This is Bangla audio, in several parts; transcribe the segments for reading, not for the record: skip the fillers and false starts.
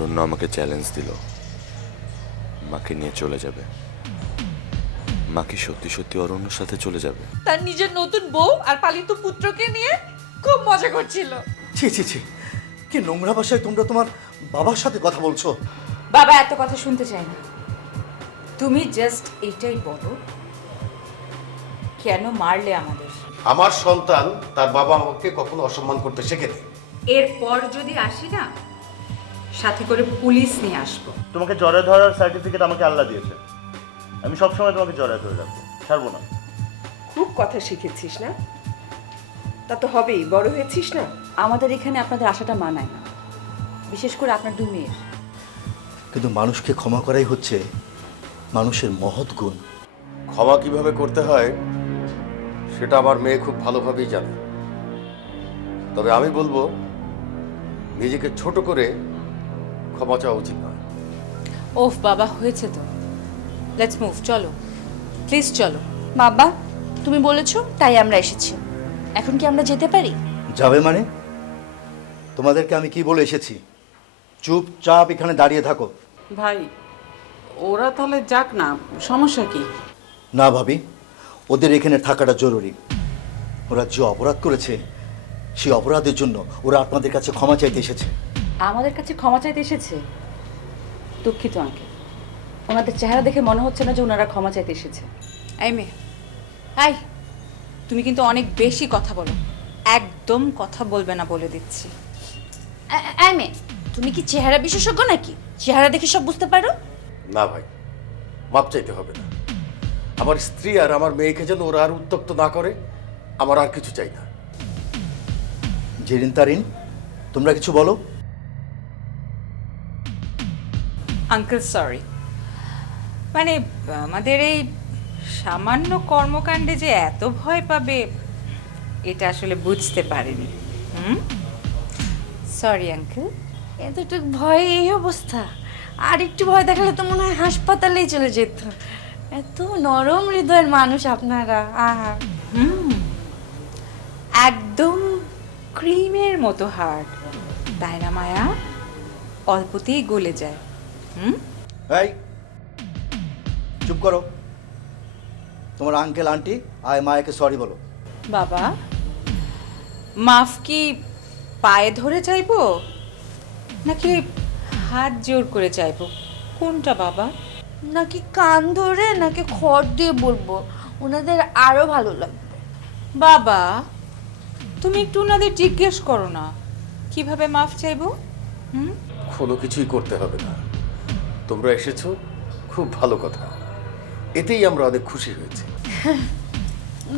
অরণ্য আমাকে চ্যালেঞ্জ দিল, মাকে নিয়ে চলে যাবে। মা কি সত্যি সত্যি অরণ্যর সাথে চলে যাবে? তার নিজের নতুন বউ আর পালিত পুত্রকে নিয়ে খুব মজা করছিল। ছি ছি ছি, কি নোংরা ভাষায় তোমরা তোমার বাবার সাথে কথা বলছো। বাবা এত কথা শুনতে চাই না, তুমি জাস্ট এইটাই বলো, কেন মারলে আমাদের? আমার সন্তান তার বাবা আমাকে কখনো অসম্মান করতে শেখেনি। এরপর যদি আসি না, সাথে করে পুলিশ নিয়ে আসবো। তোমাকে জড়ায় ধরার সার্টিফিকেট আমাকে আল্লাহ দিয়েছে, আমি সবসময় তোমাকে জড়ায় ধরে রাখবো, ছাড়বো না। খুব কথা শিখেছিস না? তা তো হবেই, বড় হয়েছিস না। আমাদের এখানে আপনাদের আশাটা মানায় না, বিশেষ করে আপনার দুই মেয়ের। কিন্তু মানুষকে ক্ষমা করাই হচ্ছে মানুষের মহৎ গুণ। ক্ষমা কিভাবে করতে হয় সেটা আমার মেয়ে খুব ভালোভাবেই জানে। তবে আমি বলবো, নিজেকে ছোট করে ক্ষমা চাওয়া উচিত নয়। ওফ বাবা, হয়েছে তো, লেটস মুভ, চলো প্লিজ চলো। বাবা, তুমি বলেছো তাই আমরা এসেছি, এখন কি আমরা যেতে পারি? যাবে মানে? তোমাদেরকে আমি কি বলে এসেছি? চুপচাপ এখানে দাঁড়িয়ে থাকো। ভাই, ওরা তাহলে যাক না, সমস্যা কি? না ভাবি, ওদের এখানে থাকাটা জরুরি। ওরা যে অপরাধ করেছে সেই অপরাধের জন্য ওরা আপনাদের কাছে ক্ষমা চাইতে এসেছে। আমাদের কাছে ক্ষমা চাইতে এসেছে? দুঃখিত আঙ্কেল, ওনাদের চেহারা দেখে মনে হচ্ছে না যে ওনারা ক্ষমা চাইতে এসেছে। এই মেয়ে, আই, তুমি কিন্তু অনেক বেশি কথা বলো, একদম কথা বলবে না বলে দিচ্ছি। মেয়ে, তুমি কি চেহারা বিশেষজ্ঞ নাকি? চেহারা দেখে সব বুঝতে পারো? না ভাই, মাপ চাইতে হবে না। আমার স্ত্রী আর আমার মেয়েকে যেন ওরা আর উত্তক্ত না করে, আমার আর কিছু চাই না। জেরিন, তারিন, তোমরা কিছু বলো। আঙ্কেল সরি, মানে আমাদের এই সামান্য কর্মকাণ্ডে যে এত ভয় পাবে এটা আসলে বুঝতে পারিনি। Sorry uncle. এতটুকু ভয় এই অবস্থা, আর একটু ভয় দেখালে তো মনে হয় হাসপাতালেই চলে যেত। এত নরম হৃদয়ের মানুষ আপনারা। আহা, একদম ক্রিমের মতো হার্ড, তাই না মায়া? অল্পতেই গলে যায়। এই চুপ করো। তোমার আঙ্কেল আন্টি আয় মায়াকে সরি বলো। বাবা, মাফ কি পায়ে ধরে চাইবো নাকি হাত জোর করে চাইবো, কোনটা বাবা? নাকি কান ধরে নাকি খড় দিয়ে বলবো, ওনাদের আরো ভালো লাগবে। বাবা, তুমি একটু ওনাদের জিজ্ঞেস করো না কিভাবে মাফ চাইবো। কোনো কিছুই করতে হবে না, তোমরা এসেছো, খুব ভালো কথা। এতেই আমরা অনেক খুশি হয়েছি।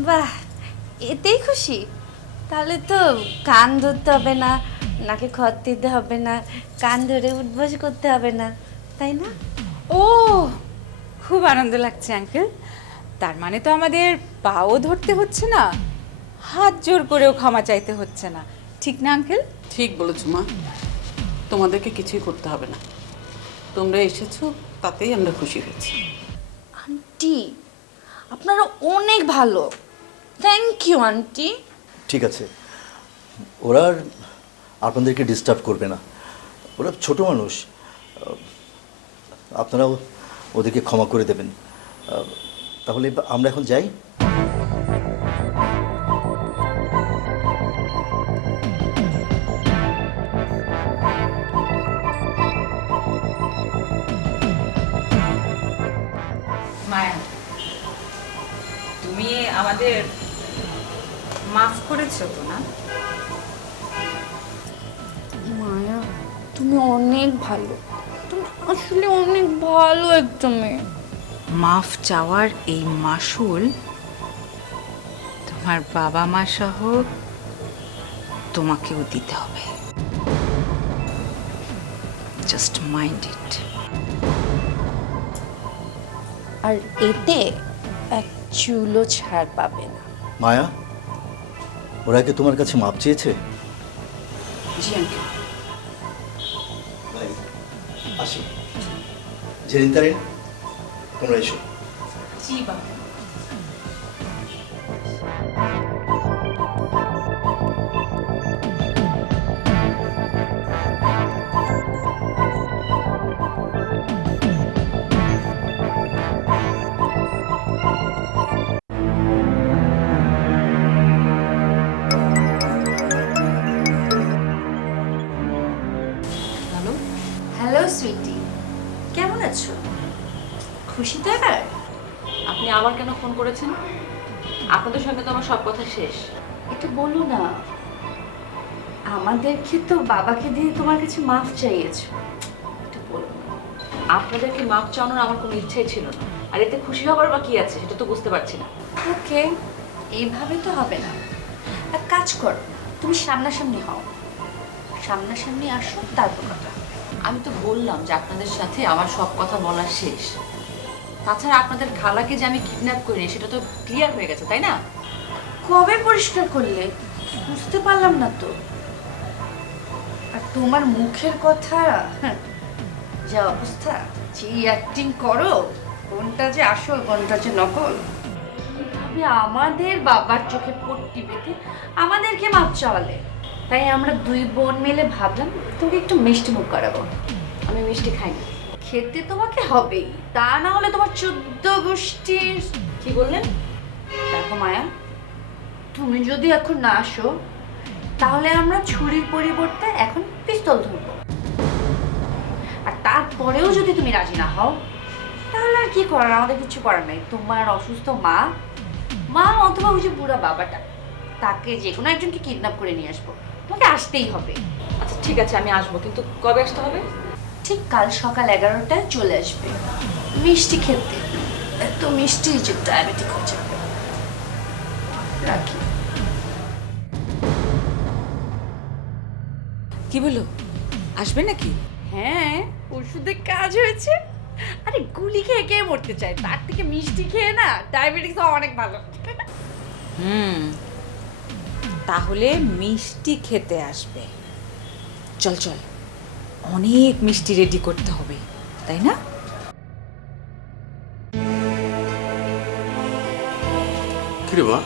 বাহ, এতেই খুশি? তাহলে তো কান ধরতে হবে না, নাকে খড় দিতে হবে না, কান ধরে উঠবস করতে হবে না, তাই না? ও, খুব আনন্দ লাগছে আঙ্কেল। তার মানে তো আমাদের পাও ধরতে হচ্ছে না, হাত জোর করেও ক্ষমা চাইতে হচ্ছে না, ঠিক না আঙ্কেল? ঠিক বলেছো মা, তোমাদেরকে কিছুই করতে হবে না। তোমরা এসেছো, তাতেই আমরা খুশি হয়েছি। আন্টি, আপনারা অনেক ভালো, থ্যাংক ইউ আন্টি। ঠিক আছে, ওরা আর আপনাদেরকে ডিস্টার্ব করবে না, ওরা ছোট মানুষ। আপনারাও ওদেরকে ক্ষমা করে দেবেন। তাহলে আমরা এখন যাই। মায়া, তুমি আমাদের মাফ করেছো তো না? মায়া, তুমি অনেক ভালো, তুমি আসলে অনেক ভালো একটা মেয়ে। মাফ চাওয়ার এই মাসুল তোমার বাবা মা সহ তোমাকেও দিতে হবে, জাস্ট মাইন্ড ইট। আর এতে এক চুলো ছাড় পাবে না। মায়া, ওরা কি তোমার কাছে মাপ চেয়েছে? জি আঙ্কেল। আসি। জেরিন, তারিন, তোমরা এসো। জি বাবা। সুইটি, কেমন আছো? খুশি তো এবার? আপনি আবার কেন ফোন করেছেন? আপনাদের সঙ্গে তো আমার সব কথা শেষ। এটা বলো না, আমাদেরকে তো বাবাকে দিয়ে তোমার কাছে মাফ চাইয়েছো, এটা বলো না। আপনাদেরকে মাপ চাওয়ানোর আমার কোনো ইচ্ছাই ছিল না, আর এতে খুশি হবার বা কি আছে সেটা তো বুঝতে পারছি না। ওকে, এইভাবে তো হবে না। এক কাজ করো, তুমি সামনাসামনি হও, সামনাসামনি আসো, তারপর কথা। আমি তো বললাম যে আপনাদের সাথে আমার সব কথা বলা শেষ। তাছাড়া আপনাদের খালাকে যে আমি কিডন্যাপ করি সেটা তো ক্লিয়ার হয়ে গেছে, তাই না? কবে পরিষ্কার করলে? বুঝতে পারলাম না তো। আর তোমার মুখের কথা, হ্যাঁ, যা অবস্থা, যে অ্যাক্টিং করো, কোনটা যে আসল কোনটা যে নকল। এইভাবে আমাদের বাবার চোখে পট্টি বেঁধে আমাদেরকে মাপ চাওয়ালে, তাই আমরা দুই বোন মিলে ভাবলাম তোকে একটু মিষ্টি মুখ করাবো। আমি মিষ্টি খাই না। খেতে তোমাকে হবেই, তা না হলে তোমার 14 গোষ্ঠীর। কি বললেন? দেখো মায়া, তুমি যদি এখন না আসো তাহলে আমরা ছুরির পরিবর্তে এখন পিস্তল ধরবো। আর তারপরেও যদি তুমি রাজি না হও তাহলে আর কি করার, আমাদের কিছু করার নেই। তোমার অসুস্থ মা অথবা ওই যে বুড়া বাবাটা, তাকে যে কোনো একজনকে কিডন্যাপ করে নিয়ে আসবো। তোমাকে আসতেই হবে। আচ্ছা ঠিক আছে, আমি আসবো, কিন্তু কবে আসতে হবে? ঠিক কাল সকাল 11টায় চলে আসবে। মিষ্টি খেতে, এত মিষ্টি যে ডায়াবেটিক হয়ে যাবে। রাখি। কি বলো, আসবে নাকি? হ্যাঁ, ওষুধে কাজ হয়েছে। আরে গুলি খেয়ে কে মরতে চায়, তার থেকে মিষ্টি খেয়ে না ডায়াবেটিস হওয়া অনেক ভালো। তাহলে মিষ্টি খেতে আসবে। চল চল, অনেক মিষ্টি রেডি করতে হবে, তাই না? কিরে মা,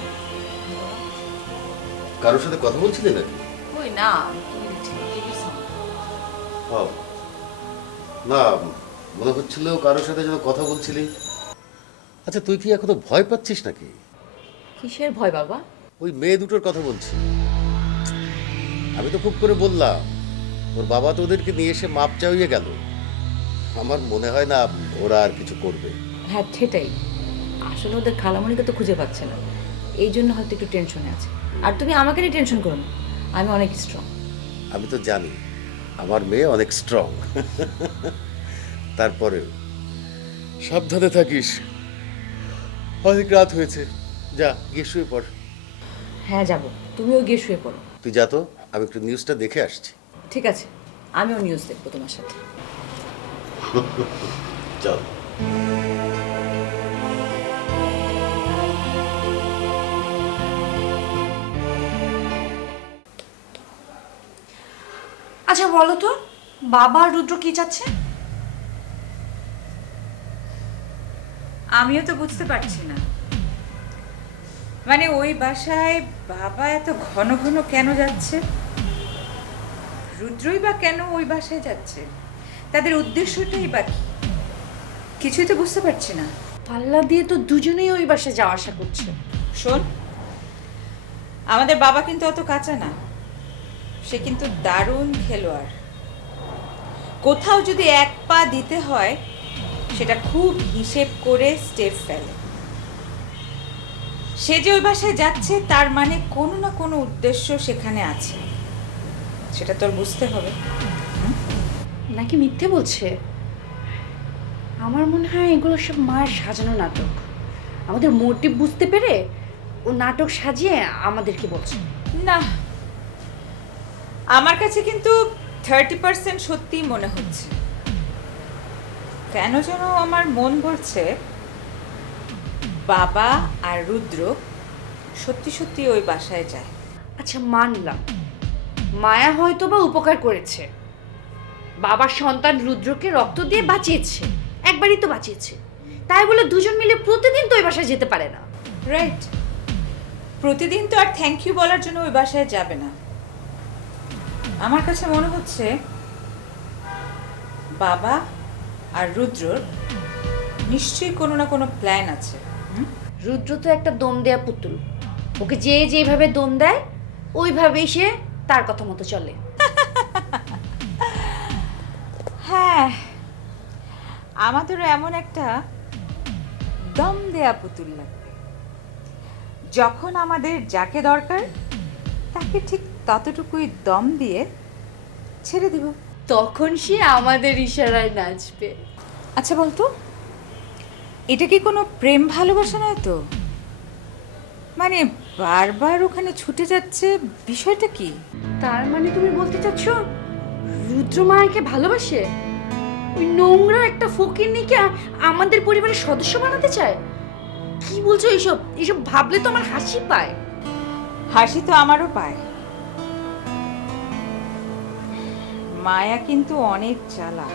কারোর সাথে কথা বলছিলে নাকি? ওই না, তুমি টিভির সাউন্ড। ও, না, মনে হচ্ছিল কারোর সাথে যেন কথা বলছিলি। আচ্ছা, তুই কি এখনো ভয় পাচ্ছিস নাকি? কিসের ভয় বাবা? ওই মেয়ে দুটোর কথা বলছি। আমি তো খুব করে বললাম, ওর বাবা তো ওদেরকে নিয়ে এসে মাপ চাইয়ে গেল। আমার মনে হয় না ওরা আর কিছু করবে। হ্যাঁ সেটাই, আসলে ওদের খালামণিকে তো খুঁজে পাচ্ছে না, এই জন্য হয়তো একটু টেনশনে আছে। আর তুমি আমাকে নিয়ে টেনশন করো না, আমি অনেক স্ট্রং। আমি তো জানি আমার মেয়ে অনেক স্ট্রং। তারপরেও সাবধানে থাকিস। অনেক রাত হয়েছে, যা গিয়ে শুয়ে পড়। হ্যাঁ যাবো, তুমিও গিয়ে শুয়ে পড়ো। তুই যা তো, আমি একটু নিউজটা দেখে আসছি। ঠিক আছে, আমিও নিউজ দেখবো তোমার সাথে। চল। আচ্ছা বলো তো, বাবা আর রুদ্র কি চাচ্ছে? আমিও তো বুঝতে পারছি না, মানে ওই বাসায় বাবা এত ঘন ঘন কেন যাচ্ছে, রুদ্রই বা কেন ওই বাসায় যাচ্ছে, তাদের উদ্দেশ্যটাই বা কি? কিছুই তো বুঝতে পারছি না। পাল্লা দিয়ে তো দুজনেই ওই বাসায় যাওয়া আসা করছে। শোন, আমাদের বাবা কিন্তু অত কাঁচা না, সে কিন্তু দারুণ খেলোয়াড়। কোথাও যদি এক পা দিতে হয় সেটা খুব হিসেব করে স্টেপ ফেলে। সে যে ওই বাসায় যাচ্ছে তার মানে কোনো না কোনো উদ্দেশ্য সেখানে আছে, সেটা তোর বুঝতে হবে। নাকি মিথ্যে বলছে? আমার মনে হয় এগুলো সব মায়ের সাজানো নাটক। আমাদের মোটিভ বুঝতে পেরে ও নাটক সাজিয়ে আমাদেরকে বলছে। না, আমার কাছে কিন্তু 30% সত্যিই মনে হচ্ছে। কেন যেন আমার মন বলছে বাবা আর রুদ্র সত্যি সত্যি ওই বাসায় যায়। আচ্ছা মানলাম, মায়া হয়তো বা উপকার করেছে, বাবার সন্তান রুদ্রকে রক্ত দিয়ে বাঁচিয়েছে, একবারই তো বাঁচিয়েছে, তাই বলে দুজন মিলে প্রতিদিন তো ওই বাসায় যেতে পারে না। রাইট, প্রতিদিন তো আর থ্যাংক ইউ বলার জন্য ওই বাসায় যাবে না। আমার কাছে মনে হচ্ছে বাবা আর রুদ্রর নিশ্চয়ই কোনো না কোনো প্ল্যান আছে। রুদ্র তো একটা দম দেয়া পুতুল, ওকে যে যেভাবে দম দেয় ওইভাবেই সে তার কথা মতো চলে। হ্যাঁ, আমাদেরও এমন একটা দম দেয়া পুতুল লাগবে, যখন আমাদের যাকে দরকার তাকে ঠিক ততটুকুই দম দিয়ে ছেড়ে দিব। তখন সে আমাদের ইশারায় নাচবে। আচ্ছা বলতো, এটা কি কোনো প্রেম ভালোবাসা নয় তো? মানে বারবার ওখানে ছুটে যাচ্ছে, বিষয়টা কি? তার মানে তুমি বলতে চাচ্ছ রুদ্রমায়াকে ভালোবাসে? ওই নোংরা একটা ফকিন্নিকে আমাদের পরিবারের সদস্য বানাতে চায়? কি বলছো এইসব? এইসব ভাবলে তো আমার হাসি পায়। হাসি তো আমারও পায়। মায়া কিন্তু অনেক চালাক,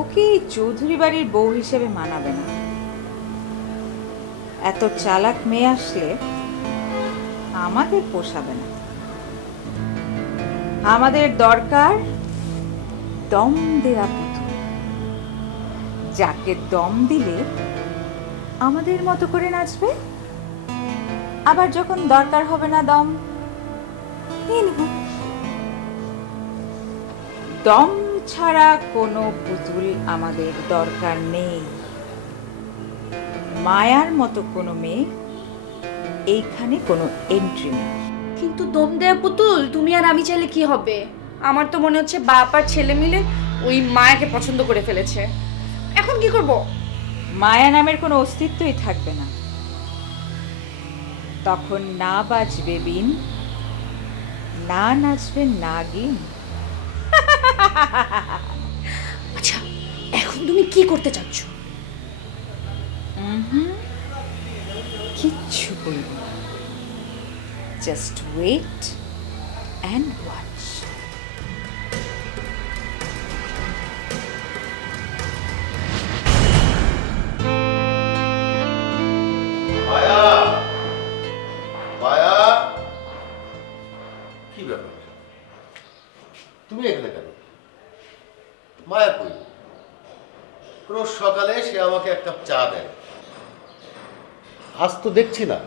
ওকে এই চৌধুরী বাড়ির বউ হিসেবে মানাবে না। এত চালাক মেয়ে আসলে আমাদের পোষাবে না। আমাদের দরকার দম দেয়া পুতুল, যাকে দম দিলে আমাদের মতো করে নাচবে, আবার যখন দরকার হবে না দম নিয়ে নিব। দম ছাড়া কোনো পুতুল আমাদের দরকার নেই। মায়ার মতো কোনো মেয়ে এইখানে কোনো এন্ট্রি নেই। কিন্তু দম দেয়া পুতুল তুমি আর আমি চাইলে কি হবে? আমার তো মনে হচ্ছে বাপ আর ছেলে মিলে ওই মায়াকে পছন্দ করে ফেলেছে। এখন কি করব? মায়া নামের কোনো অস্তিত্বই থাকবে না। তখন না বাজবে বিন, না নাচবে নাগিন। আচ্ছা, এখন তুমি কি করতে চাচ্ছ? কিচ্ছু বলবো না, জাস্ট ওয়েট অ্যান্ড ওয়াচ। মায়া, মায়া, কি ব্যাপার? তুমি এখানে কেন? মায়া কই? রোজ সকালে সে আমাকে এক কাপ চা দেয়, আজ তো দেখছি না।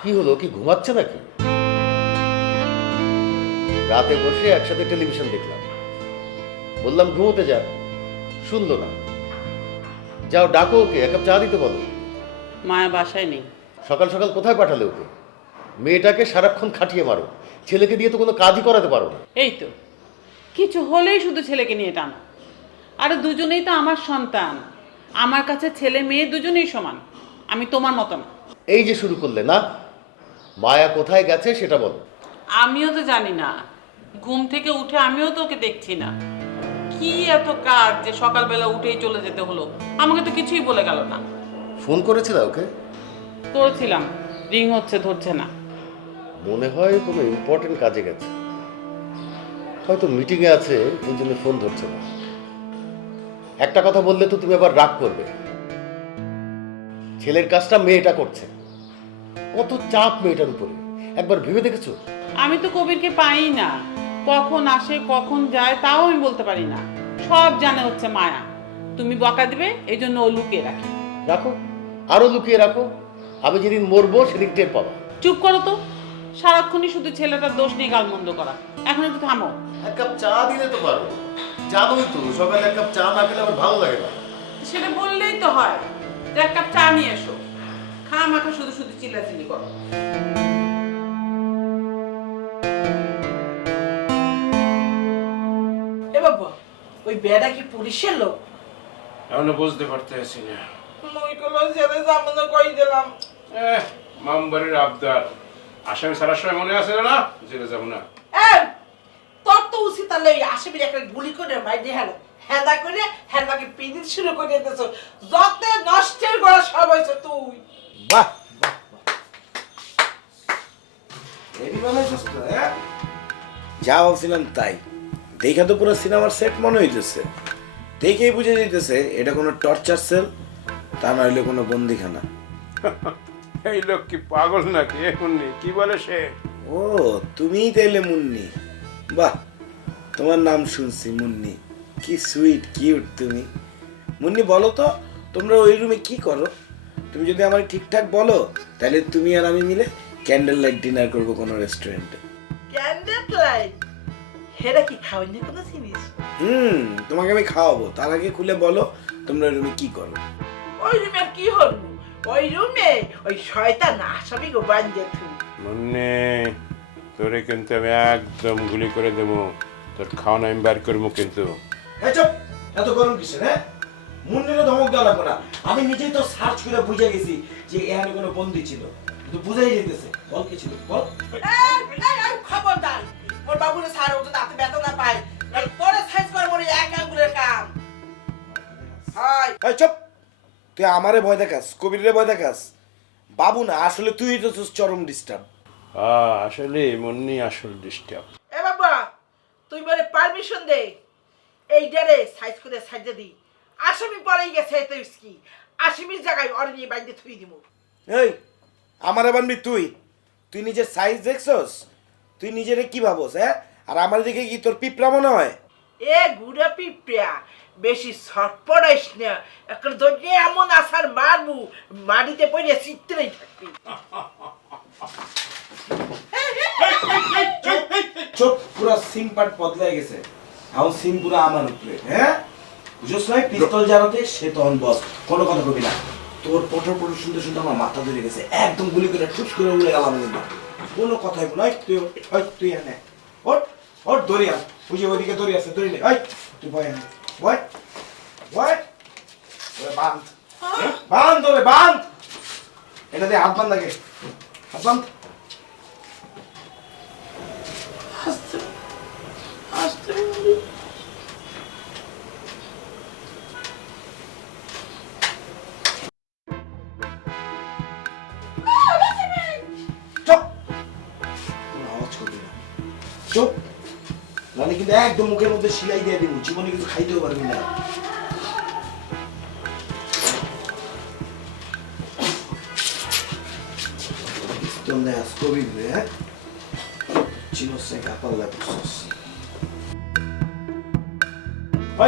কি হলো, কি ঘুমাচ্ছে নাকি? রাতে বসে একসাথে টেলিভিশন দেখলাম, বললাম ঘুমোতে যা, শুনলো না। যাও ডাকো ওকে, এক কাপ চা দিতে বলো। মায়া বাসায় নেই। সকাল সকাল কোথায় পাঠালে ওকে? মেয়েটাকে সারাক্ষণ খাটিয়ে মারো, ছেলেকে দিয়ে তো কোনো কাজই করাতে পারো না। এই তো কিছু হলেই শুধু ছেলেকে নিয়ে টানো। আর দুজনেই তো আমার সন্তান, আমার কাছে ছেলে মেয়ে দুজনেই সমান। আমি তোমার মতো না। এই যে শুরু করলে না, মায়া কোথায় গেছে সেটা বলো। আমিও তো জানি না, ঘুম থেকে উঠে আমিও তো ওকে দেখছি না। কি এত কাজ যে সকালবেলা উঠেই চলে যেতে হলো? আমাকে তো কিছুই বলে গেল না। ফোন করেছিল ওকে? করেছিলাম, রিং হচ্ছে, ধরছে না। মনে হয় কোনো ইম্পর্টেন্ট কাজে গেছে, হয়তো মিটিংয়ে আছে, এই জন্য ফোন ধরছে না। একটা কথা বললে তো তুমি আবার রাগ করবে। ছেলের কাজটা মেয়েটা করছে, কত চাপ মেয়েটার উপরে, একবার ভেবে দেখেছো? আমি তো কবিরকে পাই না, কখন আসে কখন যায় তাও আমি বলতে পারি না। সব জানে হচ্ছে মায়া। তুমি বকা দিবে এই জন্য ও লুকিয়ে রাখে। রাখো, আরো লুকিয়ে রাখো, আমি যেদিন মরবো সেদিন টের পাবো। চুপ করো তো, সারাক্ষণই শুধু ছেলেটার দোষ নিয়ে গালমন্দ করা। এখন একটু থামো। এক কাপ চা দিলে তো পারো, জানোই তো সকালে এক কাপ চা না খেলে আমার ভালো লাগে না। সেটা বললেই তো হয় যে এক কাপ চা নিয়ে এসো, খামাখা শুধু শুধু চিল্লাচিল্লি করো। এ বাবা, ওই বেড়া কি পুলিশের লোক? এখনো বুঝতে পারতেছি না। ওইগুলো জেলে জামিনে কই দিলাম। মামবাড়ির আবদার, আসামি ছাড়ার সময় মনে আছে না জেলে যাবো না। এই, তোর তো উচিত তাহলে ওই আসামির একটা গুলি করে মাইরে হেলো, হেদা করে হেদাকে পিদিত শুরু করে দিতেছ। যত নষ্টের গোড়া সব হয়েছে তুই। বাহ, যা ভাবছিলাম তাই। দেখা তো পুরো সিনেমার সেট মনে হইতেছে, দেখেই বুঝে যেতেছে এটা কোনো টর্চার সেল, তা না হইলে কোনো বন্দিখানা। এই লোক কি পাগল নাকি? এখনই কি বলে সে? ও তুমিই তাইলে মুন্নি? বাহ, তোমার নাম শুনছি মুন্নি, কি সুইট কিউট তুমি। মুন্নি বলো তো, তোমরা ওই রুমে কি করো? তুমি যদি আমার ঠিকঠাক বলো তাহলে তুমি আর আমি মিলে ক্যান্ডেল লাইট ডিনার করবো কোনো রেস্টুরেন্টে। Candle light? হেরা কি খাওয়াই কোনো জিনিস? তোমাকে আমি খাওয়াবো, তার আগে খুলে বলো তোমরা রুমে কি করো? ওই রুমে আর কি হলো? ওই রুমে ওই শয়তান আসামি গো বাঞ্জে থু। মুন্নি তোরে কিন্তু আমি একদম গুলি করে দেবো, তোর খাওয়ানো আমি বার করবো কিন্তু। চুপ, এত গরম কিসের? হ্যাঁ, মুন্নিরে ধমক দেওয়া লাগবে না। আমি নিজেই তো সার্চ করে বুঝে গেছি যে এখানে কোনো বন্দি ছিল, কিন্তু বুঝাই যেতেছে। বল কি ছিল বল। খবরদার, মোর বাবুরে সারা ওটা তাতে বেতন না পায়, তোরে সাইজ করে মোর এক আঙ্গুলের কাম। হাই এই চুপ, তুই আমারে ভয় দেখাস, কবিরে ভয় দেখাস। বাবু না, আসলে তুই তো চরম ডিস্টার্ব। আসলে মুন্নি আসল ডিস্টার্ব। এ বাবা, তুই মোরে পারমিশন দে, এই ডেরে সাইজ করে সাইজে দি। আসামি পড়াই গেছে তো কি, আসামির জায়গায় অরে নিয়ে বাইন্দে থুই দিমু। এই আমারে বানবি তুই? তুই নিজের সাইজ দেখছস? তুই নিজেরে কি ভাবস? হ্যাঁ, আর আমার দিকে কি তোর পিঁপড়া মনে হয়? এ গুড়া পিঁপড়া, বেশি ছটপড়াইস না, একটা দড়িয়ে এমন আসার মারবু, মাটিতে পড়ে চিত্রেই থাকবি। চুপ, পুরা সিম পাট বদলাই গেছে। এখন সিম পুরা আমার উপরে। হ্যাঁ, বুঝছস না? পিস্তল জানাতে সে তখন বস, কোনো কথা কবি না। তোর পটর পটর শুনতে শুনতে আমার মাথা ধরে গেছে, একদম গুলি করে ঠুস করে উড়ে গেলাম। কোনো কথাই বল। তুই এনে ওর ওর দড়িয়া, বুঝে ওইদিকে দড়ি আছে, দড়ি নে। তুই ভয় এনে ভয় ভয় বান্ধ, বান্ধ ধরে বান্ধ। এটা দিয়ে হাত বান্ধ আগে, হাত বান্ধ। চুপ, নাহলে কিন্তু একদম মুখের মধ্যে সিলাই দিয়ে দিব, জীবনে কিছু খাইতেও পারবি না।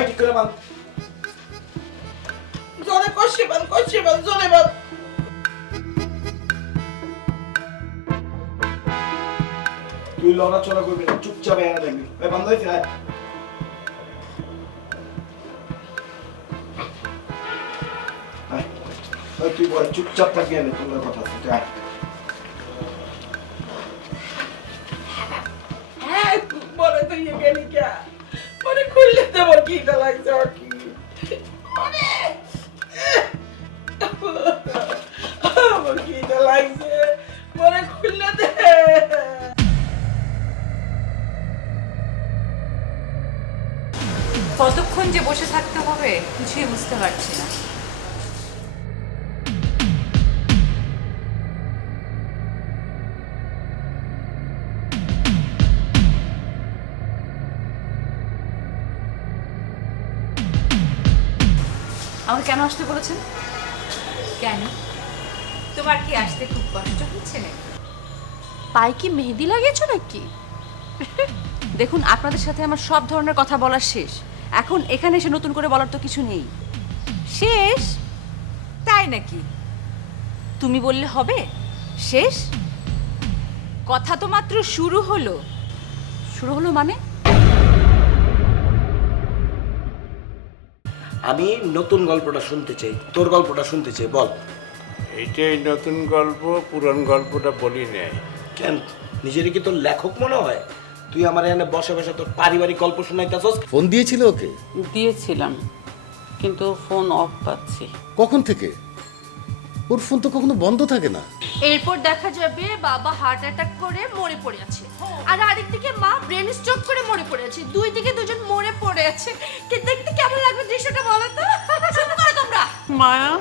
ঠিক করে বান। জোরে কষে বান, জোরে বান। তুই লড়াচড়া করবি না, চুপচাপ এনে দেখবি। বান্ধ হয়েছে। তুই বল, চুপচাপ থাকবি, আমি তোমার কথা আছে। হ্যাঁ, মনে তো ইয়ে গেলি কে? মনে খুললে তো আমার কিটা লাগছে, আমার কি মনে আমার কিটা লাগছে, মনে খুললে দে। কতক্ষণ যে বসে থাকতে হবে কিছুই বুঝতে পারছি না। আমাকে কেন আসতে বলেছেন? কেন, তোমার কি আসতে খুব কষ্ট হচ্ছে না? পায়ে কি মেহেদি লাগিয়েছো নাকি? দেখুন, আপনাদের সাথে আমার সব ধরনের কথা বলার শেষ। এখন এখানে এসে নতুন করে বলার তো কিছু নেই। শেষ? তাই নাকি? তুমি বললে হবে শেষ? কথা তো মাত্র শুরু হলো। শুরু হলো মানে? আমি নতুন গল্পটা শুনতে চাই, তোর গল্পটা শুনতে চাই, বল। এইটাই নতুন গল্প, পুরান গল্পটা বলি নাই। কেন, নিজের কি তোর লেখক মনে হয়? তুই আমার এখানে বসে বসে তোর পারিবারিক গল্প শোনাইতেছস। ফোন দিয়েছিল ওকে? দিয়েছিলাম, কিন্তু ফোন অফ পাচ্ছি। কখন থেকে? ওর ফোন তো কখনো বন্ধ থাকে না। এরপর দেখা যাবে বাবা হার্ট অ্যাটাক করে মরে পড়ে আছে, আর আরেকদিকে মা ব্রেন স্ট্রোক করে মরে পড়ে আছে। দুই দিকে দুজন মরে পড়ে আছে। কি দেখতে কেমন লাগবে দৃশ্যটা বলো তো? চুপ করো তোমরা। মায়া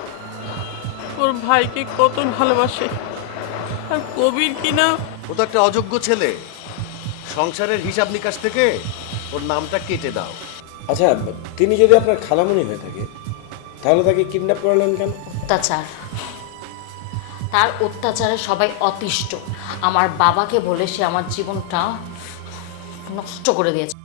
ওর ভাইকে কত ভালোবাসে, আর কবির কিনা ও তো একটা অযোগ্য ছেলে। সংসারের হিসাব নিকাশ থেকে ওর নামটা কেটে দাও। আচ্ছা, তিনি যদি আপনার খালামণি হয়ে থাকে তাহলে তাকে কিডন্যাপ করলেন কেন? অত্যাচার, তার অত্যাচারে সবাই অতিষ্ঠ। আমার বাবাকে বলে সে আমার জীবনটা নষ্ট করে দিয়েছে।